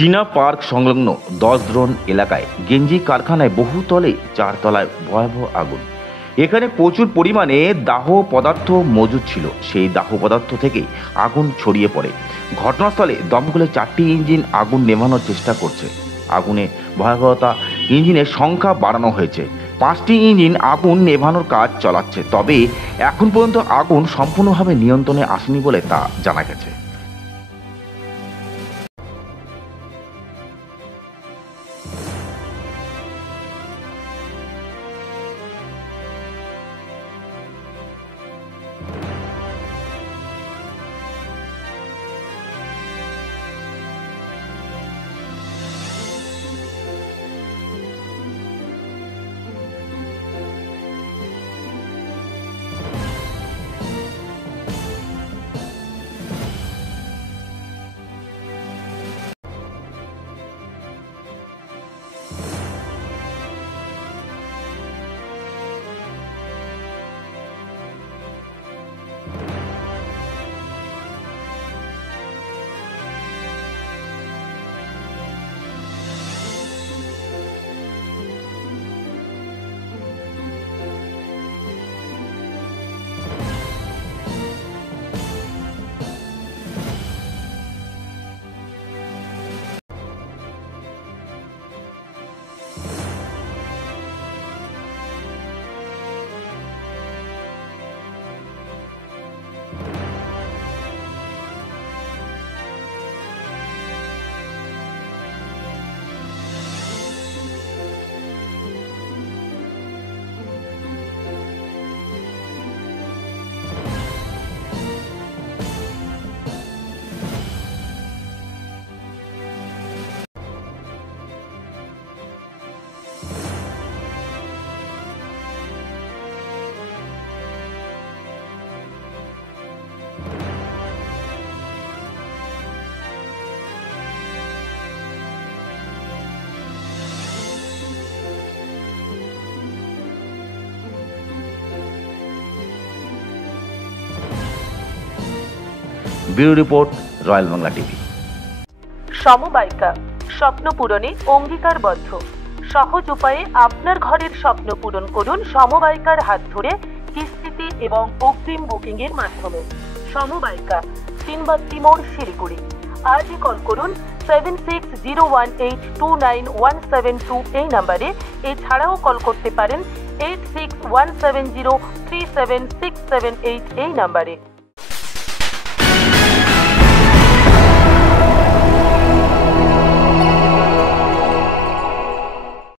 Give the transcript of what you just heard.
চীনা পার্ক সংলগ্ন 10 দ্রোন এলাকায় গেঞ্জি কারখানায় বহুতলে 4 তলায় ভয়াবহ আগুন। এখানে প্রচুর পরিমাণে দাহ পদার্থ মজুদ ছিল। সেই দাহ পদার্থ থেকে আগুন ছড়িয়ে পড়ে। ঘটনাস্থলে দমকলের 4টি ইঞ্জিন আগুন নেভানোর চেষ্টা করছে। আগুনে ভয়াবহতা, ইঞ্জিনের সংখ্যা বাড়ানো হয়েছে। 5টি ইঞ্জিন আগুন নেভানোর কাজ চালাচ্ছে, তবে এখন পর্যন্ত আগুন সম্পূর্ণভাবে নিয়ন্ত্রণে আসেনি বলে তা জানা গেছে। Bureau report, royal Bangla TV. সমবায়িকা স্বপ্ন পূরণে অঙ্গীকারবদ্ধ। সহজ উপায়ে আপনার ঘরের স্বপ্ন পূরণ করুন সমবায়িকার হাত ধরে, কিস্তিতে এবং অগ্রিম বুকিং এর মাধ্যমে। সমবায়িকা, 3 বাত্তি মোড়, শিলিগুড়ি। আজই কল করুন 7601829172 এই নাম্বারে। এছাড়াও কল করতে পারেন 8617037678 এই নাম্বারে।